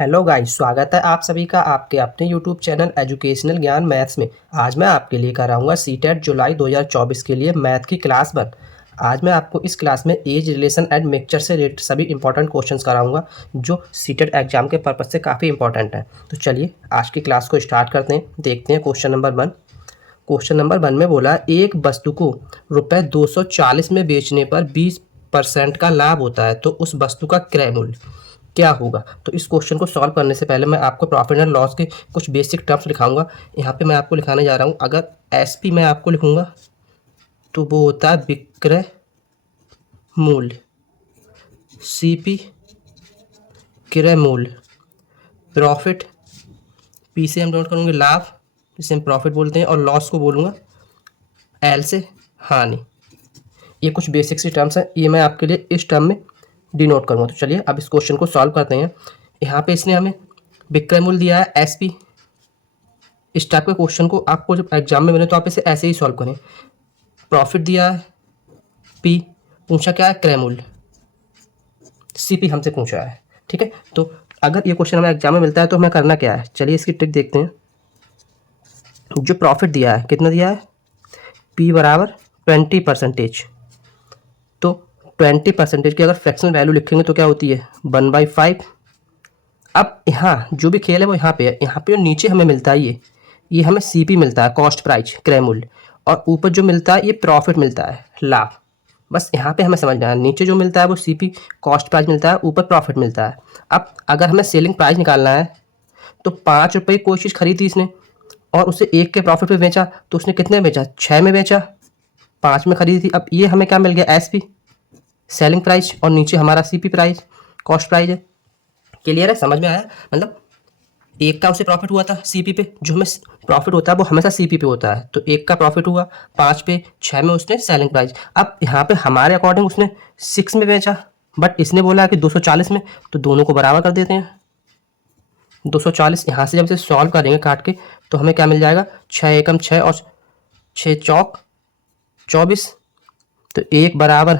Hello guys, स्वागत है आप सभी का आपके अपने यूट्यूब चैनल एजुकेशनल ज्ञान मैथ्स में। आज मैं आपके लिए कराऊंगा सीटेट जुलाई 2024 के लिए मैथ की क्लास 1। आज मैं आपको इस क्लास में एज रिलेशन एंड मिक्सचर से रिलेटेड सभी इंपॉर्टेंट क्वेश्चंस कराऊंगा जो सीटेट एग्जाम के पर्पज से काफ़ी इंपॉर्टेंट है। तो चलिए आज की क्लास को स्टार्ट करते हैं। देखते हैं क्वेश्चन नंबर 1। क्वेश्चन नंबर 1 में बोला एक वस्तु को रुपये 240 में बेचने पर 20% का लाभ होता है, तो उस वस्तु का क्रय मूल्य क्या होगा। तो इस क्वेश्चन को सॉल्व करने से पहले मैं आपको प्रॉफिट एंड लॉस के कुछ बेसिक टर्म्स लिखाऊंगा। यहाँ पे मैं आपको लिखाने जा रहा हूँ। अगर एसपी मैं आपको लिखूंगा तो वो होता है विक्रय मूल्य, सीपी क्रय मूल्य, प्रॉफिट पी से हम नोट करूँगे लाभ, जिसे हम प्रॉफिट बोलते हैं, और लॉस को बोलूँगा एल से हानि। ये कुछ बेसिक सी टर्म्स हैं, ये मैं आपके लिए इस टर्म में डिनोट करूँगा। तो चलिए अब इस क्वेश्चन को सॉल्व करते हैं। यहाँ पे इसने हमें विक्रय मूल्य दिया है एसपी। इस टाइप के क्वेश्चन को आपको जब एग्जाम में मिले तो आप इसे ऐसे ही सॉल्व करें। प्रॉफिट दिया है पी, पूछा क्या है क्रय मूल्य, सीपी हमसे पूछा है। ठीक है, तो अगर ये क्वेश्चन हमें एग्जाम में मिलता है तो हमें करना क्या है, चलिए इसकी ट्रिक देखते हैं। जो प्रॉफिट दिया है कितना दिया है, पी बराबर 20%। तो 20% की अगर फ्रैक्शनल वैल्यू लिखेंगे तो क्या होती है 1/5। अब यहाँ जो भी खेल है वो यहाँ पे है। यहाँ पे जो नीचे हमें मिलता है ये हमें सीपी मिलता है, कॉस्ट प्राइस क्रय मूल्य, और ऊपर जो मिलता है ये प्रॉफिट मिलता है, लाभ। बस यहाँ पे हमें समझना है, नीचे जो मिलता है वो सीपी कॉस्ट प्राइस मिलता है, ऊपर प्रॉफिट मिलता है। अब अगर हमें सेलिंग प्राइस निकालना है तो 5 रुपये कोई चीज़ खरीदी इसने और उसे 1 के प्रॉफिट पे बेचा, तो उसने कितने बेचा, 6 में बेचा, 5 में खरीदी थी। अब ये हमें क्या मिल गया, एसपी सेलिंग प्राइस, और नीचे हमारा सीपी प्राइस कॉस्ट प्राइस है। क्लियर है, समझ में आया। मतलब 1 का उसे प्रॉफिट हुआ था सीपी पे, जो हमें प्रॉफिट होता है वो हमेशा सीपी पे होता है। तो 1 का प्रॉफिट हुआ 5 पे, 6 में उसने सेलिंग प्राइस। अब यहाँ पे हमारे अकॉर्डिंग उसने 6 में बेचा, बट इसने बोला कि 240 में, तो दोनों को बराबर कर देते हैं। 240 यहाँ से जब इसे सॉल्व करेंगे काट के तो हमें क्या मिल जाएगा, 6 एकम 6 और 6 चौक 24, तो 1 बराबर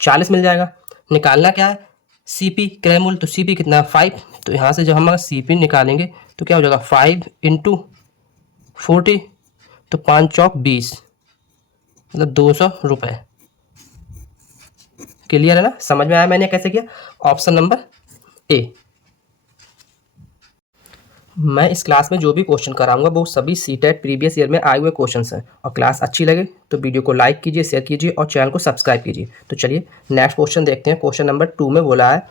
40 मिल जाएगा। निकालना क्या है, सीपी क्रय मूल्य, तो सीपी कितना है 5। तो यहाँ से जब हम सीपी निकालेंगे तो क्या हो जाएगा 5 × 40, तो 5 चौक 20, मतलब 200 रुपये। क्लियर है ना, समझ में आया मैंने कैसे किया। Option number A. मैं इस क्लास में जो भी क्वेश्चन कराऊंगा वो सभी सीटेट प्रीवियस ईयर में आए हुए क्वेश्चंस हैं। और क्लास अच्छी लगे तो वीडियो को लाइक कीजिए, शेयर कीजिए और चैनल को सब्सक्राइब कीजिए। तो चलिए नेक्स्ट क्वेश्चन देखते हैं। क्वेश्चन नंबर 2 में बोला है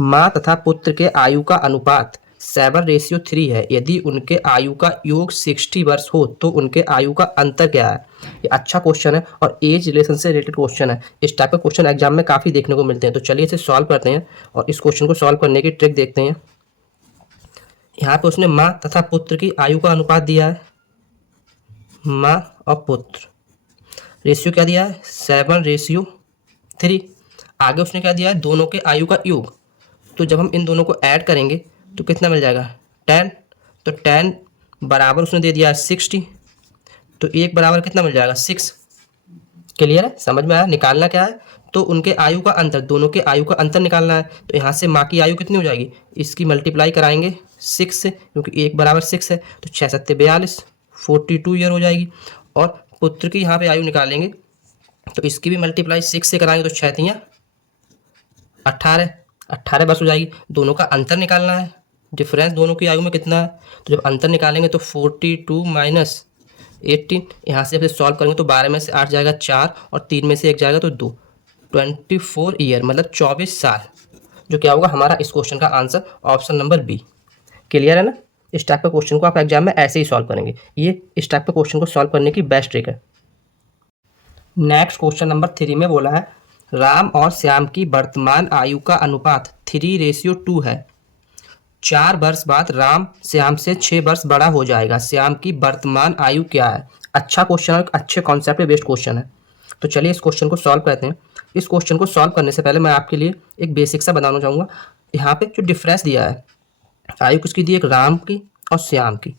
माँ तथा पुत्र के आयु का अनुपात 7:3 है। यदि उनके आयु का योग 60 वर्ष हो तो उनके आयु का अंतर क्या है। ये अच्छा क्वेश्चन है और एज रिलेशन से रिलेटेड क्वेश्चन है। इस टाइप के क्वेश्चन एग्जाम में काफ़ी देखने को मिलते हैं। तो चलिए इसे सॉल्व करते हैं और इस क्वेश्चन को सॉल्व करने की ट्रिक देखते हैं। यहाँ पे उसने माँ तथा पुत्र की आयु का अनुपात दिया है, माँ और पुत्र। रेशियो क्या दिया है 7:3। आगे उसने क्या दिया है, दोनों के आयु का योग। तो जब हम इन दोनों को ऐड करेंगे तो कितना मिल जाएगा 10। तो 10 बराबर उसने दे दिया है 60, तो 1 बराबर कितना मिल जाएगा 6। क्लियर है, समझ में आया। निकालना क्या है, तो उनके आयु का अंतर, दोनों के आयु का अंतर निकालना है। तो यहाँ से माँ की आयु कितनी हो जाएगी, इसकी मल्टीप्लाई कराएंगे 6 से, क्योंकि 1 बराबर 6 है। तो 6 7 42, 42 ईयर हो जाएगी। और पुत्र की यहाँ पे आयु निकालेंगे तो इसकी भी मल्टीप्लाई 6 से कराएंगे, तो 6 3 18 वर्ष हो जाएगी। दोनों का अंतर निकालना है, डिफरेंस दोनों की आयु में कितना है। तो जब अंतर निकालेंगे तो 42 माइनस 18, यहाँ से सॉल्व करेंगे तो 12 में से 8 जाएगा 4 और 3 में से 1 जाएगा तो 2, 24 ईयर, मतलब 24 साल। जो क्या होगा हमारा इस क्वेश्चन का answer option number B. Clear है ना। इस टाइप का क्वेश्चन को आप एग्जाम में ऐसे ही सॉल्व करेंगे। ये इस टाइप का क्वेश्चन को सॉल्व करने की बेस्ट ट्रिक है। नेक्स्ट क्वेश्चन नंबर 3 में बोला है राम और श्याम की वर्तमान आयु का अनुपात 3:2 है। 4 वर्ष बाद राम श्याम से 6 वर्ष बड़ा हो जाएगा। श्याम की वर्तमान आयु क्या है। अच्छा क्वेश्चन है, अच्छे कॉन्सेप्ट पे बेस्ड क्वेश्चन है। तो चलिए इस क्वेश्चन को सॉल्व करते हैं। इस क्वेश्चन को सॉल्व करने से पहले मैं आपके लिए एक बेसिक सा बताना चाहूँगा। यहाँ पे जो डिफरेंस दिया है, आयु किसकी दी है, एक राम की और श्याम की।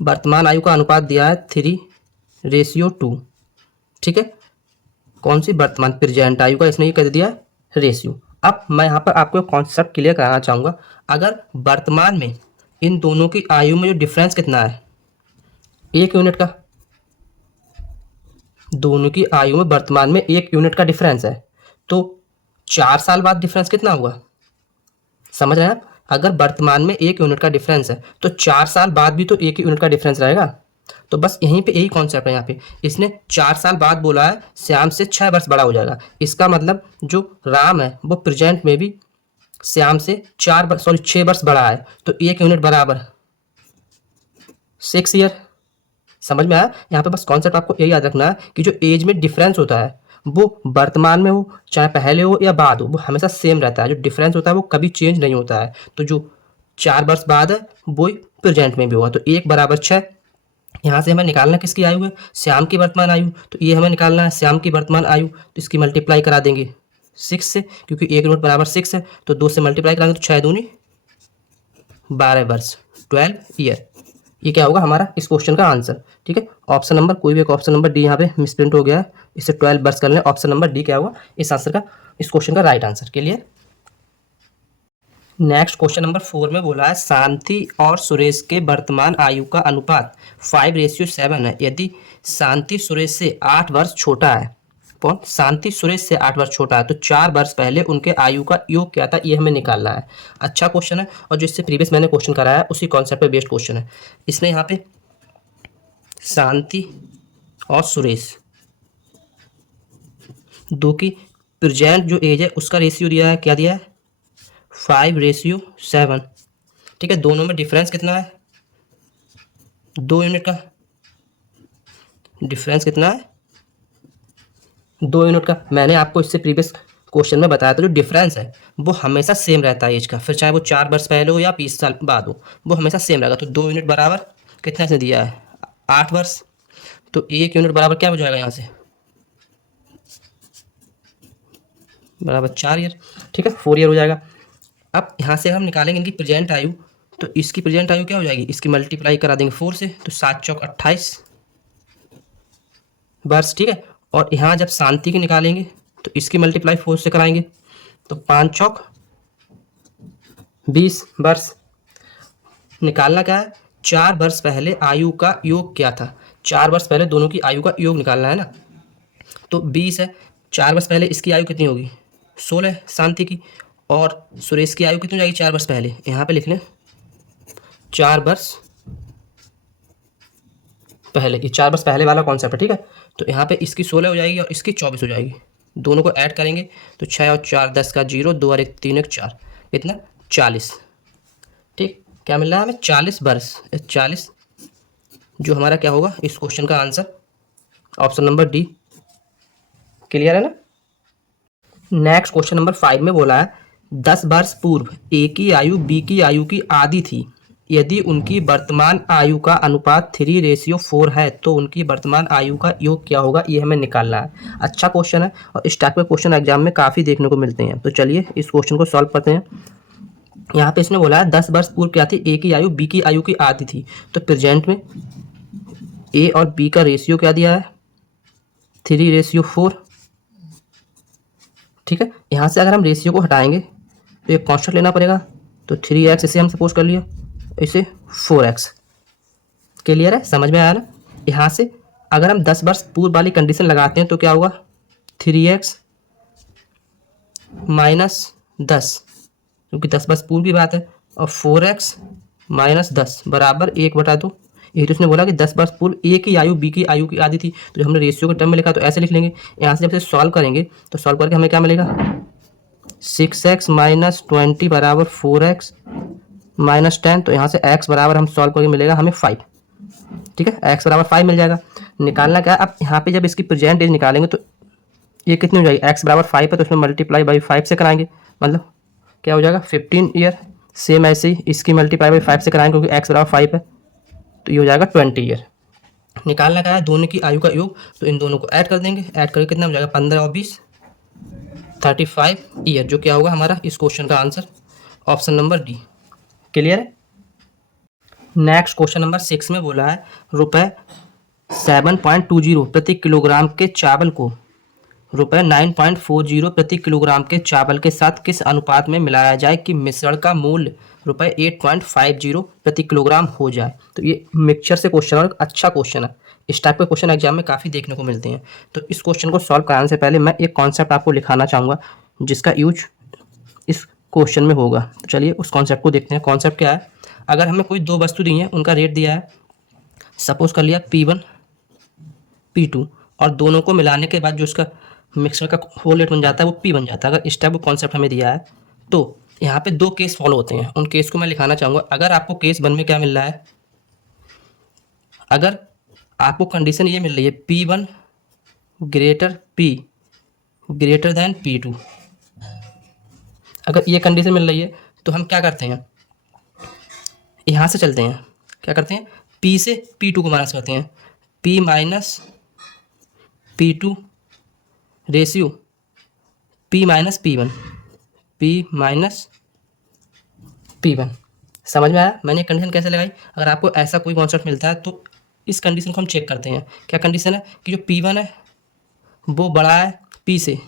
वर्तमान आयु का अनुपात दिया है 3:2। ठीक है, कौन सी वर्तमान प्रेजेंट आयु का इसने ये कर दिया रेशियो। अब मैं यहाँ पर आपको कॉन्सेप्ट क्लियर कराना चाहूँगा। अगर वर्तमान में इन दोनों की आयु में जो डिफरेंस कितना है, 1 यूनिट का, दोनों की आयु में वर्तमान में 1 यूनिट का डिफरेंस है, तो 4 साल बाद डिफरेंस कितना हुआ, समझ रहे हैं आप? अगर वर्तमान में 1 यूनिट का डिफरेंस है तो 4 साल बाद भी तो 1 यूनिट का डिफरेंस रहेगा। तो बस यहीं पे यही कॉन्सेप्ट है। यहाँ पे इसने 4 साल बाद बोला है श्याम से 6 वर्ष बड़ा हो जाएगा। इसका मतलब जो राम है वो प्रेजेंट में भी श्याम से 6 वर्ष बड़ा है, तो 1 यूनिट बराबर 6 ईयर। समझ में आया? यहाँ पे बस कॉन्सेप्ट आपको यही याद रखना है कि जो एज में डिफरेंस होता है वो वर्तमान में हो चाहे पहले हो या बाद हो, वो हमेशा सेम रहता है। जो डिफरेंस होता है वो कभी चेंज नहीं होता है। तो जो 4 वर्ष बाद है वो प्रेजेंट में भी होगा। तो 1 बराबर 6। यहाँ से हमें निकालना किसकी आयु है, श्याम की वर्तमान आयु। तो ये हमें निकालना है श्याम की वर्तमान आयु, तो इसकी मल्टीप्लाई करा देंगे 6 से, क्योंकि 1 यूनिट बराबर 6 है। तो 2 से मल्टीप्लाई कराएंगे तो 6 दूनी 12 वर्ष, 12 ईयर। ये क्या होगा हमारा इस क्वेश्चन का आंसर। ठीक है, ऑप्शन नंबर कोई भी एक ऑप्शन नंबर डी यहाँ पे मिसप्रिंट हो गया है, इसे 12 वर्ष कर लें। ऑप्शन नंबर डी क्या होगा इस आंसर का, इस क्वेश्चन का right answer. Clear. Next question number 4 में बोला है शांति और सुरेश के वर्तमान आयु का अनुपात 5:7 है। यदि शांति सुरेश से 8 वर्ष छोटा है, कौन, शांति सुरेश से 8 वर्ष छोटा है, तो 4 वर्ष पहले उनके आयु का योग क्या था, ये हमें निकालना है। अच्छा क्वेश्चन है, और जो इससे प्रीवियस मैंने क्वेश्चन कराया है उसी कॉन्सेप्ट पे बेस्ड क्वेश्चन है। इसने यहाँ पे शांति और सुरेश दो की प्रेजेंट जो एज है उसका रेशियो दिया है, क्या दिया है, 5:7। ठीक है, दोनों में डिफरेंस कितना है, 2 यूनिट का डिफरेंस कितना है, 2 यूनिट का। मैंने आपको इससे प्रीवियस क्वेश्चन में बताया था जो डिफरेंस है वो हमेशा सेम रहता है एज का, फिर चाहे वो 4 वर्ष पहले हो या 20 साल बाद हो, वो हमेशा सेम रहेगा। तो 2 यूनिट बराबर कितना इसने दिया है, 8 वर्ष। तो 1 यूनिट बराबर क्या हो जाएगा यहाँ से, बराबर 4 ईयर। ठीक है, 4 ईयर हो जाएगा। अब यहाँ से हम निकालेंगे इनकी प्रेजेंट आयु, तो इसकी प्रेजेंट आयु क्या हो जाएगी, इसकी मल्टीप्लाई करा देंगे 4 से, तो 7 चौक 28 वर्ष। ठीक है, और यहाँ जब शांति की निकालेंगे तो इसकी मल्टीप्लाई 4 से कराएंगे, तो 5 चौक 20 वर्ष। निकालना क्या है, 4 वर्ष पहले आयु का योग क्या था, 4 वर्ष पहले दोनों की आयु का योग निकालना है ना। तो 20 है, 4 वर्ष पहले इसकी आयु कितनी होगी, 16 शांति की, और सुरेश की आयु कितनी हो जाएगी 4 वर्ष पहले, यहाँ पे लिख लें 4 वर्ष पहले। ये 4 वर्ष पहले वाला कॉन्सेप्ट है। ठीक है, तो यहाँ पे इसकी 16 हो जाएगी और इसकी 24 हो जाएगी, दोनों को ऐड करेंगे तो 6 और 4 10 का 0, 2 और 1 3 1 4, कितना 40। ठीक, क्या मिल रहा है हमें, 40 वर्ष, 40 जो हमारा क्या होगा इस क्वेश्चन का answer, option number D. Clear है ना। नेक्स्ट क्वेश्चन नंबर 5 में बोला है 10 वर्ष पूर्व ए की आयु बी की आयु की आधी थी, यदि उनकी वर्तमान आयु का अनुपात 3:4 है तो उनकी वर्तमान आयु का योग क्या होगा, ये हमें निकालना है। अच्छा क्वेश्चन है, और इस टाइप के क्वेश्चन एग्जाम में काफ़ी देखने को मिलते हैं। तो चलिए इस क्वेश्चन को सॉल्व करते हैं। यहाँ पे इसने बोला है 10 वर्ष पूर्व क्या थी, ए की आयु बी की आयु की आधी थी, तो प्रेजेंट में ए और बी का रेशियो क्या दिया है, 3:4। ठीक है, यहाँ से अगर हम रेशियो को हटाएंगे तो एक कांस्टेंट लेना पड़ेगा, तो 3x इसे हम सपोज कर लिया, इसे 4x। क्लियर है, समझ में आया ना। यहाँ से अगर हम 10 वर्ष पूर्व वाली कंडीशन लगाते हैं तो क्या होगा, 3x माइनस 10, क्योंकि 10 वर्ष पूर्व की बात है, और 4x माइनस 10 बराबर 1/2। यही तो उसने बोला कि 10 वर्ष पूर्व ए की आयु बी की आयु की आधी थी, तो जब हमने रेशियो के टर्म में लिखा तो ऐसे लिख लेंगे। यहाँ से जब इसे सॉल्व करेंगे तो सॉल्व करके हमें क्या मिलेगा, 6x माइनस 20 बराबर 4x माइनस 10। तो यहाँ से x बराबर हम सॉल्व करके मिलेगा हमें 5। ठीक है, x बराबर 5 मिल जाएगा। निकालना क्या है, अब यहाँ पे जब इसकी प्रेजेंट एज निकालेंगे तो ये कितनी हो जाएगी, x बराबर 5 है तो इसमें मल्टीप्लाई बाई 5 से कराएंगे, मतलब क्या हो जाएगा 15 ईयर। सेम ऐसे ही इसकी मल्टीप्लाई बाई 5 से कराएंगे क्योंकि x बराबर 5 है, तो ये हो जाएगा 20 ईयर। निकालना क्या है, दोनों की आयु का योग, तो इन दोनों को ऐड कर देंगे, ऐड करके कितना हो जाएगा 15 और 20 35 ईयर, जो क्या होगा हमारा इस क्वेश्चन का answer, option number D. Clear है। नेक्स्ट क्वेश्चन नंबर 6 में बोला है ₹7.20 प्रति किलोग्राम के चावल को रुपये 9.40 प्रति किलोग्राम के चावल के साथ किस अनुपात में मिलाया जाए कि मिश्रण का मूल्य रुपये 8.50 प्रति किलोग्राम हो जाए। तो ये मिक्सचर से क्वेश्चन और अच्छा क्वेश्चन है। इस टाइप के क्वेश्चन एग्जाम में काफ़ी देखने को मिलते हैं। तो इस क्वेश्चन को सॉल्व कराने से पहले मैं एक कॉन्सेप्ट आपको लिखाना चाहूँगा जिसका यूज इस क्वेश्चन में होगा। तो चलिए उस कॉन्सेप्ट को देखते हैं। कॉन्सेप्ट क्या है, अगर हमें कोई दो वस्तु दी है, उनका रेट दिया है, सपोज कर लिया P1 P2, और दोनों को मिलाने के बाद जो उसका मिक्सर का होल रेट बन जाता है वो P बन जाता है। अगर इस टाइप का कॉन्सेप्ट हमें दिया है तो यहाँ पे दो केस फॉलो होते हैं, उन केस को मैं लिखाना चाहूँगा। अगर आपको केस 1 में क्या मिल रहा है, अगर आपको कंडीशन ये मिल रही है P1 greater P greater than P2, अगर ये कंडीशन मिल रही है तो हम क्या करते हैं, यहाँ से चलते हैं, क्या करते हैं, P से P2 को माइनस करते हैं, P minus P2 ratio P minus P1, P minus P1। समझ में आया मैंने कंडीशन कैसे लगाई। अगर आपको ऐसा कोई कॉन्सेप्ट मिलता है तो इस कंडीशन को हम चेक करते हैं। क्या कंडीशन है कि जो P1 है वो बड़ा है P से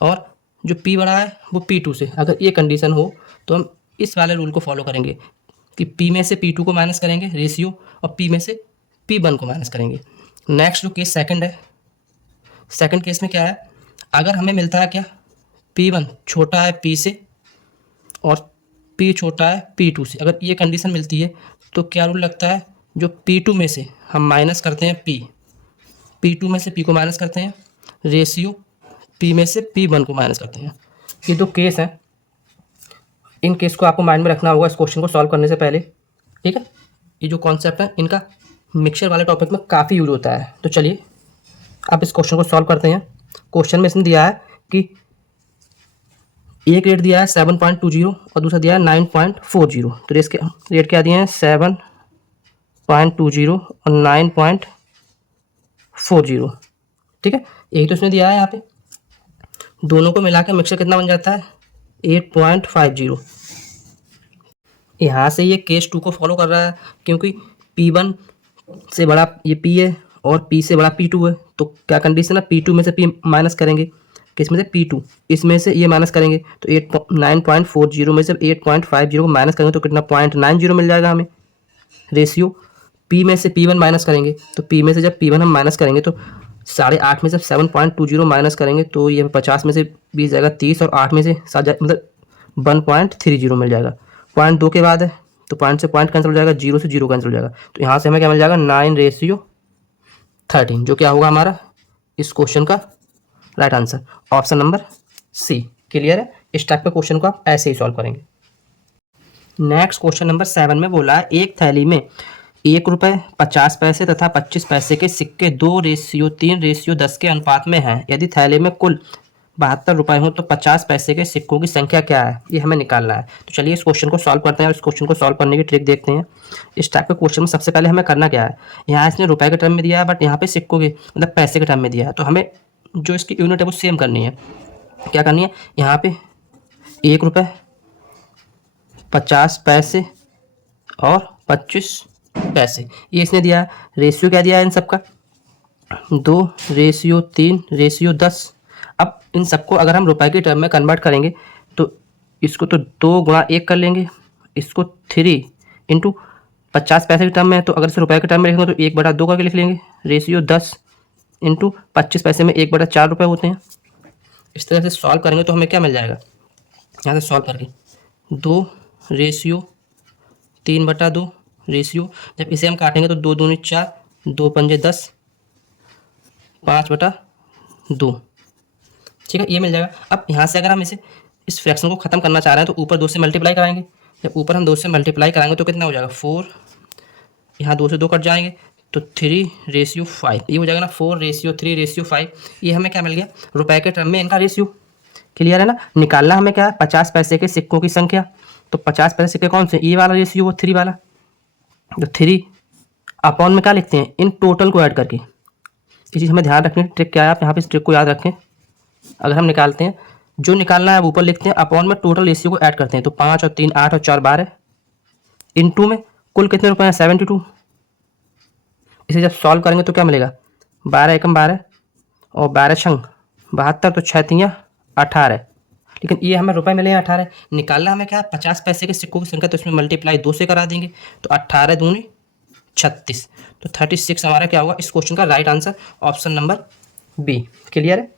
और जो P बड़ा है वो P2 से। अगर ये कंडीशन हो तो हम इस वाले रूल को फॉलो करेंगे कि P में से P2 को माइनस करेंगे रेशियो और P में से P1 को माइनस करेंगे। नेक्स्ट जो केस सेकंड है, सेकंड केस में क्या है, अगर हमें मिलता है क्या, P1 छोटा है P से और P छोटा है P2 से। अगर ये कंडीशन मिलती है तो क्या रूल लगता है, जो P2 में से हम माइनस करते हैं P2 में से P को माइनस करते हैं रेशियो P में से P1 को माइनस करते हैं। ये दो केस हैं, इन केस को आपको माइंड में रखना होगा इस क्वेश्चन को सॉल्व करने से पहले, ठीक है। ये जो कॉन्सेप्ट है इनका मिक्सचर वाले टॉपिक में काफ़ी यूज होता है। तो चलिए आप इस क्वेश्चन को सॉल्व करते हैं। क्वेश्चन में इसने दिया है कि एक रेट दिया है 7.20 और दूसरा दिया है 9.40। तो इसके रेट क्या दिए हैं, 7.20 और 9.40, ठीक है। यही तो इसने दिया है। यहाँ पे दोनों को मिला के मिक्सचर कितना बन जाता है, 8.50। यहाँ से ये केस 2 को फॉलो कर रहा है क्योंकि P1 से बड़ा ये P है और P से बड़ा P2 है। तो क्या कंडीशन है, P2 में से P माइनस करेंगे, किसमें से P2, इसमें से ये माइनस करेंगे तो 9.40 में से 8.50 को माइनस करेंगे तो कितना 0.90 मिल जाएगा हमें रेशियो। P में से P1 माइनस करेंगे तो P में से जब P1 हम माइनस करेंगे तो 8.5 में से 7.20 माइनस करेंगे तो ये 50 में से 20 जाएगा 30 और 8 में से 7 मतलब 1.30 मिल जाएगा। 0.2 के बाद है तो पॉइंट से पॉइंट कैंसिल हो जाएगा, 0 से 0 कैंसिल हो जाएगा। तो यहाँ से हमें क्या मिल जाएगा 9:13, जो क्या होगा हमारा इस क्वेश्चन का right answer, option number C. Clear है। इस टाइप के क्वेश्चन को आप ऐसे ही सॉल्व करेंगे। नेक्स्ट क्वेश्चन नंबर 7 में बोला है एक थैली में ₹1.50 तथा 25 पैसे के सिक्के 2:3:10 के अनुपात में हैं। यदि थैली में कुल 72 रुपये हो तो 50 पैसे के सिक्कों की संख्या क्या है, ये हमें निकालना है। तो चलिए इस क्वेश्चन को सॉल्व करते हैं और इस क्वेश्चन को सॉल्व करने की ट्रिक देखते हैं। इस टाइप के क्वेश्चन में सबसे पहले हमें करना क्या है, यहाँ इसने रुपए के टर्म में दिया है बट यहाँ पे सिक्कों के मतलब पैसे के टर्म में दिया है। तो हमें जो इसकी यूनिट है वो सेम करनी है। क्या करनी है, यहाँ पे ₹1.50 और 25 पैसे ये इसने दिया है। रेशियो क्या दिया है इन सबका, 2:3:10। अब इन सबको अगर हम रुपए के टर्म में कन्वर्ट करेंगे तो इसको तो 2 गुणा 1 कर लेंगे, इसको 3 इंटू 50 पैसे के टर्म में है तो अगर इसे रुपए के टर्म में लिखेंगे तो 1/2 करके लिख लेंगे। रेशियो 10 इंटू 25 पैसे में 1/4 रुपये होते हैं। इस तरह से सॉल्व करेंगे तो हमें क्या मिल जाएगा, यहाँ से सॉल्व करके 2:3/2 रेशियो, जब इसे हम काटेंगे तो 2 दूनी 4, 2 पंजे 10, 5/2, ठीक है, ये मिल जाएगा। अब यहाँ से अगर हम इस फ्रैक्शन को ख़त्म करना चाह रहे हैं तो ऊपर 2 से मल्टीप्लाई कराएंगे। जब ऊपर हम 2 से मल्टीप्लाई कराएंगे तो कितना हो जाएगा 4, यहाँ 2 से 2 कट जाएंगे तो 3:5 ये हो जाएगा ना, 4:3:5। ये हमें क्या मिल गया, रुपए के टर्म में इनका रेशियो। क्लियर है ना। निकालना हमें क्या है, 50 पैसे के सिक्कों की संख्या। तो 50 पैसे सिक्के कौन से, ये वाला रेशियो वो 3 वाला। तो 3 अपॉन में क्या लिखते हैं, इन टोटल को ऐड करके। ये चीज़ हमें ध्यान रखनी है, ट्रिक क्या है, आप यहाँ पे इस ट्रिक को याद रखें। अगर हम निकालते हैं, जो निकालना है ऊपर लिखते हैं, अपॉन में टोटल रेशियो को ऐड करते हैं। तो 5 और 3 8 और 4 12, इनटू में कुल कितने रुपए हैं 72। इसे जब सॉल्व करेंगे तो क्या मिलेगा, 12 एकम 12 और 12 छंग 72, तो 6 तियाँ 18, लेकिन ये हमें रुपए मिले हैं 18। निकालना हमें क्या है, 50 पैसे के सिक्कों की संख्या, तो इसमें मल्टीप्लाई 2 से करा देंगे, तो 18 दूनी 36, तो 36 हमारा क्या होगा इस क्वेश्चन का right answer, option number B. Clear है।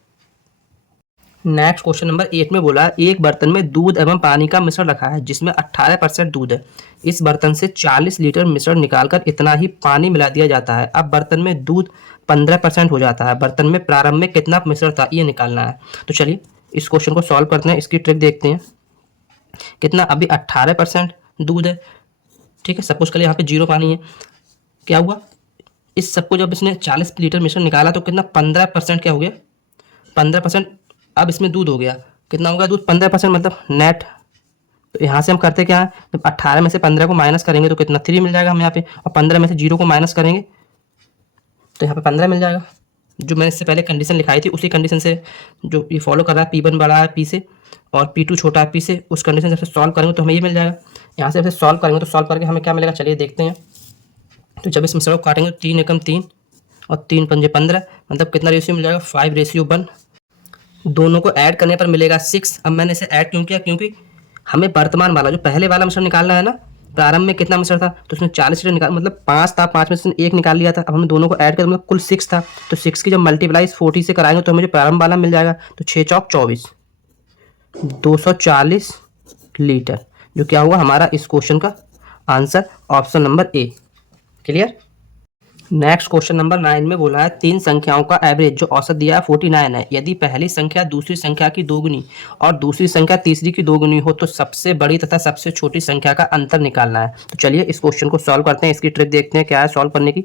नेक्स्ट क्वेश्चन नंबर 8 में बोला है, एक बर्तन में दूध एवं पानी का मिश्रण रखा है जिसमें 18% दूध है। इस बर्तन से 40 लीटर मिश्रण निकालकर इतना ही पानी मिला दिया जाता है। अब बर्तन में दूध 15% हो जाता है। बर्तन में प्रारंभ में कितना मिश्रण था, ये निकालना है। तो चलिए इस क्वेश्चन को सॉल्व करते हैं, इसकी ट्रिक देखते हैं। कितना, अभी 18% दूध है, ठीक है, सपोज करिए यहाँ पे 0 पानी है। क्या हुआ, इस सबको जब इसने 40 लीटर मिश्रण निकाला तो कितना, 15% क्या हो गया, 15%। अब इसमें दूध हो गया, कितना होगा दूध, 15%, मतलब नेट। तो यहाँ से हम करते क्या है, जब 18 में से 15 को माइनस करेंगे तो कितना 3 मिल जाएगा हम यहाँ पे, और 15 में से 0 को माइनस करेंगे तो यहाँ पे 15 मिल जाएगा। जो मैंने इससे पहले कंडीशन लिखाई थी उसी कंडीशन से जो ये फॉलो कर रहा है, P1 बड़ा है P से और P2 छोटा है P से, उस कंडीशन से सॉल्व करेंगे तो हमें ये मिल जाएगा। यहाँ से सॉल्व करेंगे तो सॉल्व करके हमें क्या मिलेगा, चलिए देखते हैं। तो जब इस मिश्रण को काटेंगे तो 3 एकम 3 और 3 पंजे 15, मतलब कितना रेशियो मिल जाएगा, 5:1। दोनों को ऐड करने पर मिलेगा 6। अब मैंने इसे ऐड क्यों किया, क्योंकि हमें वर्तमान वाला जो पहले वाला मिश्रण निकालना है ना, प्रारंभ में कितना मिश्रण था, तो उसमें 40 लीटर निकाल, मतलब 5 था, 5 में से 1 निकाल लिया था। अब हमने दोनों को ऐड कर मतलब कुल 6 था, तो 6 की जब मल्टीप्लाई 40 से कराएंगे तो हमें जो प्रारंभ वाला मिल जाएगा, तो 6 चौक 24, 240 लीटर, जो क्या हुआ हमारा इस क्वेश्चन का answer, option number A. Clear. Next question number 9 में बोला है, 3 संख्याओं का एवरेज जो औसत दिया है 49 है। यदि पहली संख्या दूसरी संख्या की दोगुनी और दूसरी संख्या तीसरी की दोगुनी हो तो सबसे बड़ी तथा सबसे छोटी संख्या का अंतर निकालना है। तो चलिए इस क्वेश्चन को सॉल्व करते हैं, इसकी ट्रिक देखते हैं क्या है सॉल्व करने की।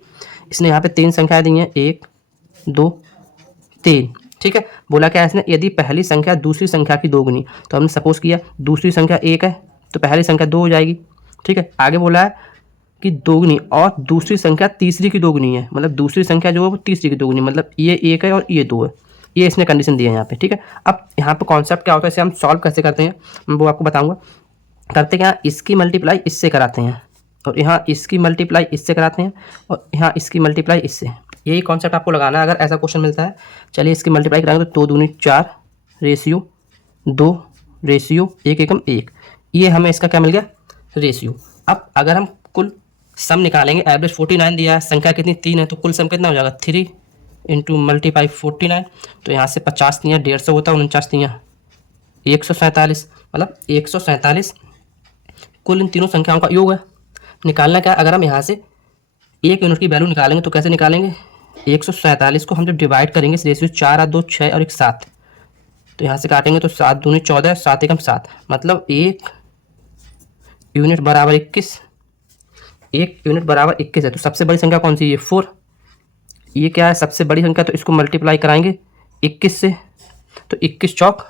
इसने यहाँ पे 3 संख्याएं दी हैं, 1 2 3, ठीक है। बोला क्या है इसने, यदि पहली संख्या दूसरी संख्या की दोगुनी, तो हमने सपोज किया दूसरी संख्या 1 है तो पहली संख्या 2 हो जाएगी, ठीक है। आगे बोला है कि दोगुनी और दूसरी संख्या तीसरी की दोगुनी है, मतलब दूसरी संख्या जो है वो तीसरी की दोगुनी, मतलब ये 1 है और ये 2 है, ये इसने कंडीशन दी है यहाँ पे, ठीक है। अब यहाँ पे कॉन्सेप्ट क्या होता है, इसे हम सॉल्व कैसे करते हैं मैं वो आपको बताऊंगा। करते क्या, इसकी मल्टीप्लाई इससे कराते हैं और यहाँ इसकी मल्टीप्लाई इससे कराते हैं और यहाँ इसकी मल्टीप्लाई इससे, यही कॉन्सेप्ट आपको लगाना है अगर ऐसा क्वेश्चन मिलता है। चलिए इसकी मल्टीप्लाई कराएंगे तो 2 दूनी 4 रेशियो 2 रेशियो 1 एकम 1, ये हमें इसका क्या मिल गया रेशियो। अब अगर हम कुल सम निकालेंगे, एवरेज 49 दिया है, संख्या कितनी 3 है, तो कुल सम कितना हो जाएगा 3 इंटू मल्टीप्लाई 49, तो यहाँ से 50 तियाँ 150 होता है, 49 तियाँ 147, मतलब 147 कुल इन तीनों संख्याओं का योग है। निकालना क्या, अगर हम यहाँ से 1 यूनिट की वैल्यू निकालेंगे तो कैसे निकालेंगे, 147 को हम जब डिवाइड करेंगे इस रेशियो 4 और 2 6 और 1 7, तो यहाँ से काटेंगे तो 7 दूनी 14 7 एकम 7, मतलब 1 यूनिट बराबर 21, 1 यूनिट बराबर 21 है। तो सबसे बड़ी संख्या कौन सी है, 4, ये क्या है सबसे बड़ी संख्या, तो इसको मल्टीप्लाई कराएंगे 21 से, तो 21 चौक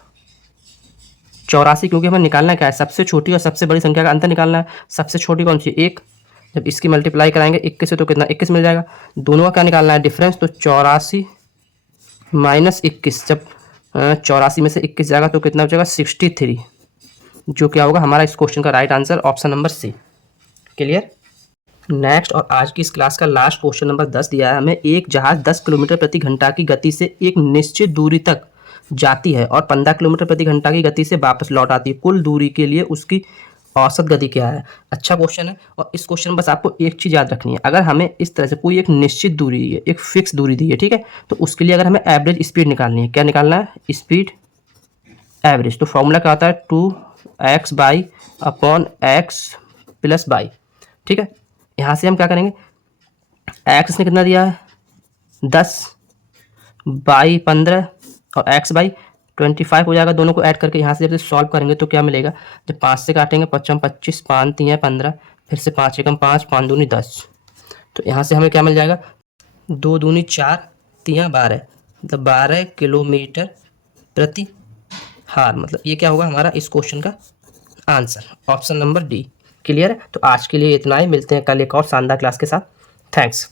84, क्योंकि हमें निकालना क्या है सबसे छोटी और सबसे बड़ी संख्या का अंतर निकालना है। सबसे छोटी कौन सी है 1, जब इसकी मल्टीप्लाई कराएंगे 21 से तो कितना 21 मिल जाएगा। दोनों का क्या निकालना है डिफरेंस, तो 84 माइनस 21, जब 84 में से 21 जाएगा तो कितना हो जाएगा 63, जो क्या होगा हमारा इस क्वेश्चन का right answer, option number C. Clear. Next और आज की इस क्लास का लास्ट क्वेश्चन नंबर 10 दिया है हमें, एक जहाज 10 किलोमीटर प्रति घंटा की गति से एक निश्चित दूरी तक जाती है और 15 किलोमीटर प्रति घंटा की गति से वापस लौट आती है। कुल दूरी के लिए उसकी औसत गति क्या है। अच्छा क्वेश्चन है, और इस क्वेश्चन में बस आपको एक चीज़ याद रखनी है, अगर हमें इस तरह से कोई एक निश्चित दूरी दी है, एक फिक्स दूरी दी है, ठीक है, तो उसके लिए अगर हमें एवरेज स्पीड निकालनी है, क्या निकालना है स्पीड एवरेज, तो फॉर्मूला क्या होता है 2x/x + y, ठीक है। यहाँ से हम क्या करेंगे, x ने कितना दिया है 10 बाई 15 और x/25 हो जाएगा। दोनों को ऐड करके यहाँ से जब सॉल्व करेंगे तो क्या मिलेगा, जब 5 से काटेंगे 55 25 5 3 15, फिर से 5 एकम 5 5 दूनी 10, तो यहाँ से हमें क्या मिल जाएगा 2 दूनी 4 3 12, मतलब 12 किलोमीटर प्रति हार, मतलब ये क्या होगा हमारा इस क्वेश्चन का answer, option number D. Clear है। तो आज के लिए इतना ही, मिलते हैं कल एक और शानदार क्लास के साथ। थैंक्स।